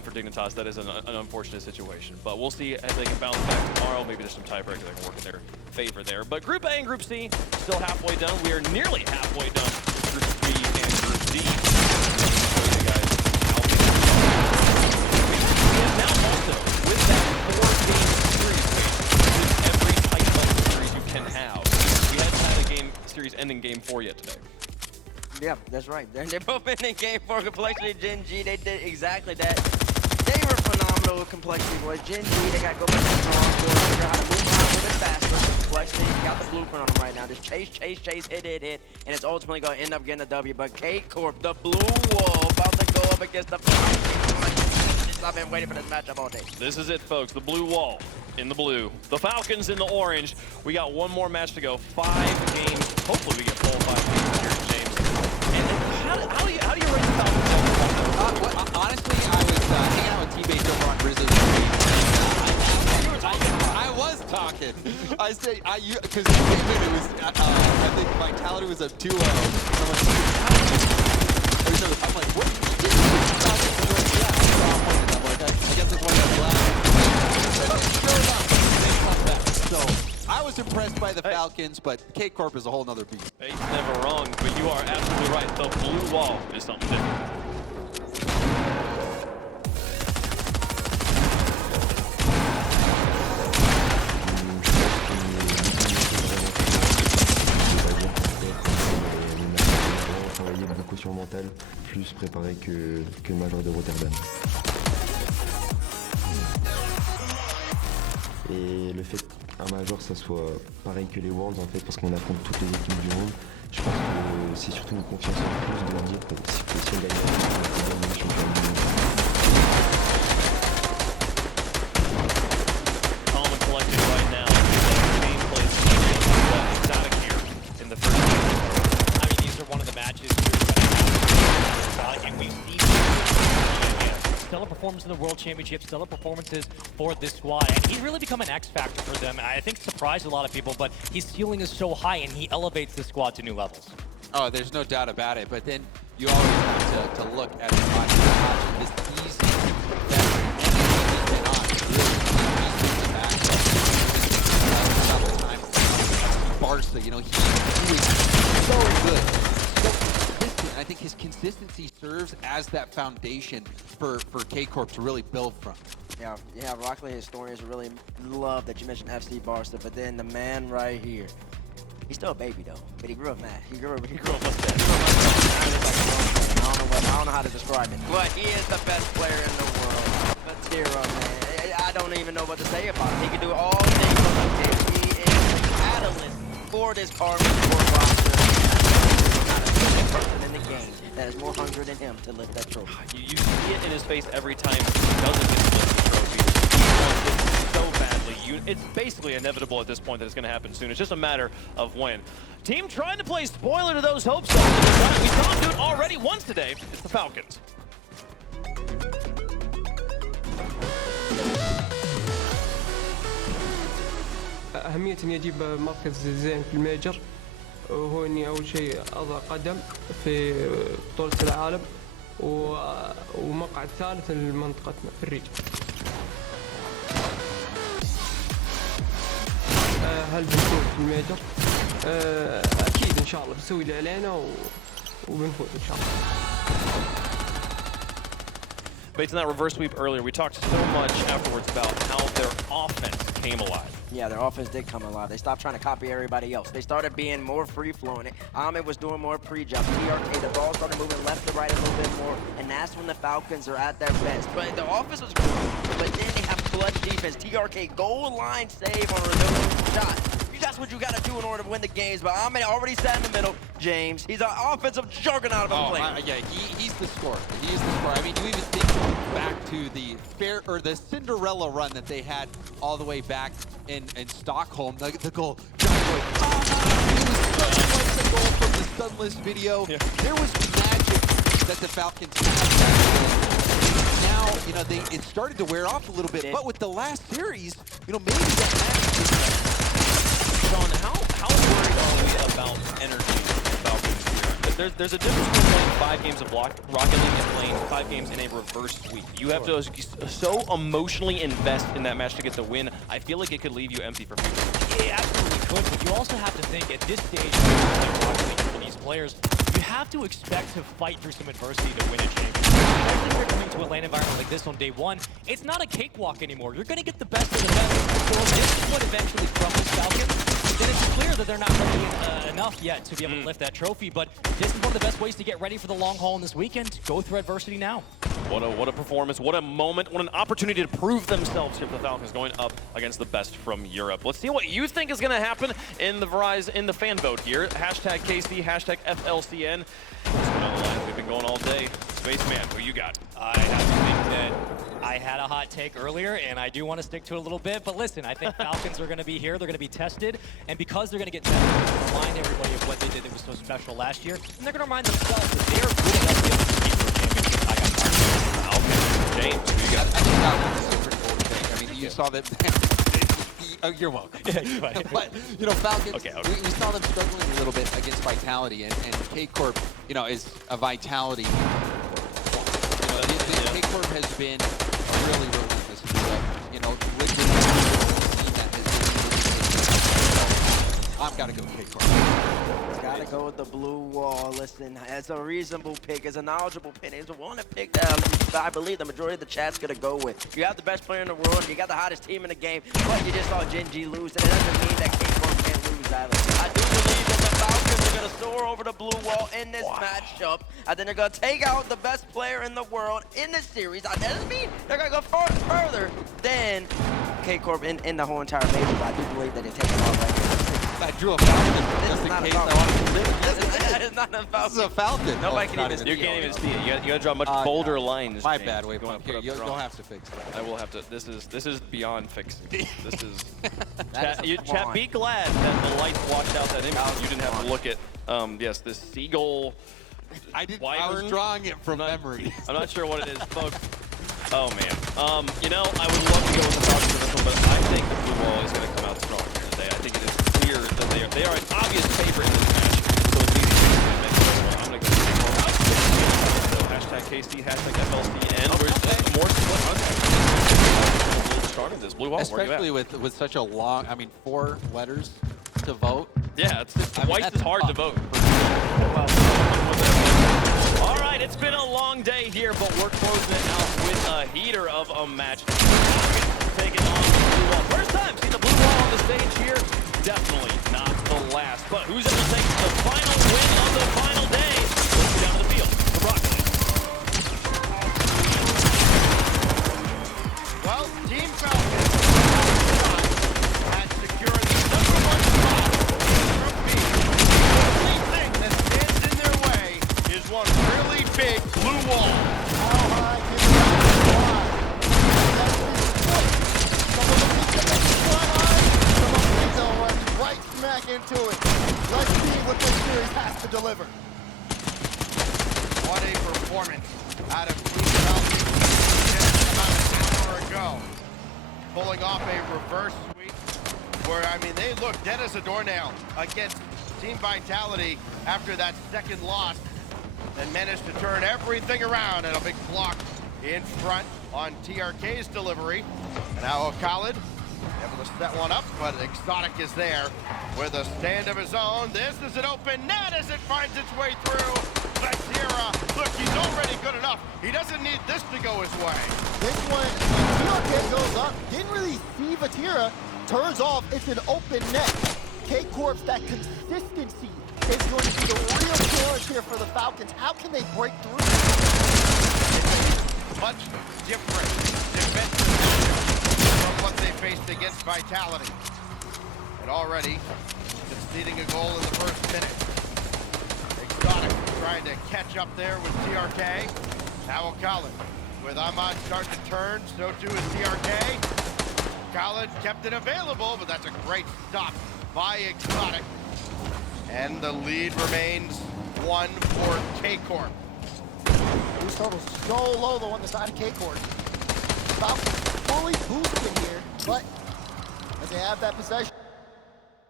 for Dignitas. That is an unfortunate situation. But we'll see if they can bounce back tomorrow. Maybe there's some tiebreaker that can work in their favor there. But Group A and Group C still halfway done. We are nearly halfway done with Group B and Group D. And now also, with that 4-game series, with every type of series you can have, we hadn't had a game series ending game 4 yet today. Yeah, that's right. They're both in game 4 complexity. Gen G, they did exactly that. They were phenomenal with complexity, boys. Gen G, they got to go back to the drawing board, figure out how to move around a little bit faster. Complexity got the blueprint on them right now. Just chase, hit, and it's ultimately going to end up getting a W. But K-Corp, the blue wall, about to go up against the Falcons. I've been waiting for this matchup all day. This is it, folks. The blue wall in the blue. The Falcons in the orange. We got one more match to go. 5 games. Hopefully we get full 5 games here, James. And how do you rate the Falcons? Honestly, I was hanging out with teammates over on Rizzo's I was talking. I said, because it was, I think Vitality was up 2-0. I'm like, what? I guess that's why that's last. So, I was impressed by the Falcons, but K-Corp is a whole nother beast. He's never wrong, but you are absolutely right. The blue wall is something different. Précaution mentale, plus préparé que le Major de Rotterdam. Et le fait qu'un Major ça soit pareil que les Worlds en fait, parce qu'on affronte toutes les équipes du monde, je pense que c'est surtout une confiance en plus de leur dire que si on gagne le championnat du monde. Stellar performance in the World Championship, stellar performances for this squad, and he's really become an X factor for them. I think surprised a lot of people, but his ceiling is so high and he elevates the squad to new levels. Oh, there's no doubt about it, but then you always have to look at the body this easy Barca, you know, he was so good. I think his consistency serves as that foundation for K-Corp to really build from. Yeah, Rock Lee historians really love that you mentioned FC Barca, but then the man right here, he's still a baby though, but he grew up mad. He grew up mustache. I don't know how to describe it, but he is the best player in the world. But Tiro, man, I don't even know what to say about him. He can do all things on the game. He is the catalyst for this Carbon Sport roster. Person in the game that has more hunger than him to lift that trophy. You see it in his face every time he doesn't get to lift the trophy. He wants it so badly. It's basically inevitable at this point that it's going to happen soon. It's just a matter of when. Team trying to play spoiler to those hopes. We saw him do it already once today. It's the Falcons. أهمية إني أجيب مركز زين في الميجر وهو إني أول شيء أضع قدم في بطولة العالم ومقعد ثالث لمنطقتنا في الريج. هل بنفوز في الميجر؟ أكيد إن شاء الله بنسوي اللي علينا وبنفوز إن شاء الله. Based on that reverse sweep earlier, we talked so much afterwards about how their offense came alive. Yeah, their offense did come alive. They stopped trying to copy everybody else. They started being more free-flowing. Ahmed was doing more pre-jump. TRK, the ball started moving left to right a little bit more, and that's when the Falcons are at their best. But the offense was good, but then they have clutch defense. TRK, goal line save on a revealing shot. That's what you got to do in order to win the games. But Ahmed already sat in the middle. James, he's an offensive juggernaut of a player. Yeah, he's the scorer. He is the scorer. I mean, you even think back to the Cinderella run that they had all the way back in Stockholm. The goal. John Boy. It was such like the goal from the Sunless video. Yeah. There was magic that the Falcons had. Now, you know, it started to wear off a little bit. But with the last series, you know, maybe that magic is there. Sean, how worried are we about energy in the Falcons here? there's a difference between playing 5 games of Rocket League and playing 5 games in a reverse sweep. You have to so emotionally invest in that match to get the win. I feel like it could leave you empty for future. Yeah, absolutely could, but you also have to think at this stage of Rocket League for these players, you have to expect to fight through some adversity to win a championship. Especially if you're coming to a lane environment like this on day 1, it's not a cakewalk anymore. You're going to get the best of the best. So if this is what eventually crumbles Falcons, then it's clear that they're not ready enough yet to be able to lift that trophy, but this is one of the best ways to get ready for the long haul in this weekend. Go through adversity now. What a performance, what a moment, what an opportunity to prove themselves here for the Falcons going up against the best from Europe. Let's see what you think is going to happen in the fan vote here. Hashtag KC, hashtag FLCN. It's been on the line. We've been going all day. Spaceman, who you got? I have to think that I had a hot take earlier, and I do want to stick to it a little bit. But listen, I think Falcons are going to be here. They're going to be tested. And because they're going to get tested, they're going to remind everybody of what they did that was so special last year. And they're going to remind themselves that they are good enough to be able to compete for a championship. I got Okay. James, who you got? I think that was a pretty bold thing. I mean, you saw that. Oh, you're welcome. But, you know, Falcons, we saw them struggling a little bit against Vitality, and K-Corp, you know, is a Vitality. K-Corp has been really relentless. You know, Liquid that has been I've got to go K-Corp. Gotta go with the blue wall. Listen, as a reasonable pick, as a knowledgeable pick, it's one to pick that I believe the majority of the chat's gonna go with. You have the best player in the world, you got the hottest team in the game, but you just saw Gen G lose, and it doesn't mean that K-Corp can't lose either. I do believe that the Falcons are gonna soar over the blue wall in this matchup. I think they're gonna take out the best player in the world in this series. That doesn't mean they're gonna go further than K-Corp in the whole entire major, but I do believe that they take it all right here. I drew a Falcon just in case I wanted to live. That is not a Falcon. This is a Falcon. Nobody can even You can't even see it. You gotta draw much bolder lines. My James. bad, Waypoint. Here, you'll have to fix that. I will have to. This is beyond fixing. This is. That Chat, be glad that the lights washed out that image. You didn't have to look at. Yes, this seagull. I was wyvern? drawing it from memory. I'm not sure what it is, folks. Oh man. You know, I would love to go with the Falcons for this one, but I think the blue wall is going to come out strong here today. I think it is clear that they are an obvious favorite in this match, so it's easy to make this one. I'm going to go with so hashtag KC, hashtag FLCN. We're more split. Okay. Start of this blue wall. Especially with such a long, I mean, 4 letters to vote. Yeah, it's twice as hard to vote. All right, it's been a long day here, but we're closing it out with a heater of a match. Taking on the blue wall. First time seeing the blue wall on the stage here. Definitely not the last. But who's going to take the final win of the final day? Let's get down to the field. The Rocket League. Well, Team Falcons has secured the #1 spot in Group B. The only thing that stands in their way is one really big blue wall. How high can you fly? Some of them think they can fly high, some of them think they'll run right smack into it. Let's see what this series has to deliver. What a performance out of Team Falcons just about an hour ago. Pulling off a reverse sweep where, I mean, they looked dead as a doornail against Team Vitality after that second loss and managed to turn everything around and a big block in front on TRK's delivery. And now Khalid able to set one up, but Exotic is there with a stand of his own. This is an open net as it finds its way through. Vatira, look, he's already good enough. He doesn't need this to go his way. This one, when TRK goes up, didn't really see Vatira, turns off, it's an open net. K-Corp's, that consistency is going to be the real challenge here for the Falcons. How can they break through? It's much different defensive from what they faced against Vitality. And already conceding a goal in the first minute. Exotic trying to catch up there with TRK. Now Khalid with Ahmad starting to turn, so too is TRK. Khalid kept it available, but that's a great stop by Exotic. And the lead remains 1 for K-Corp. Boost total's so low though on the side of K-Corp. Falcons fully boosted here, but as they have that possession.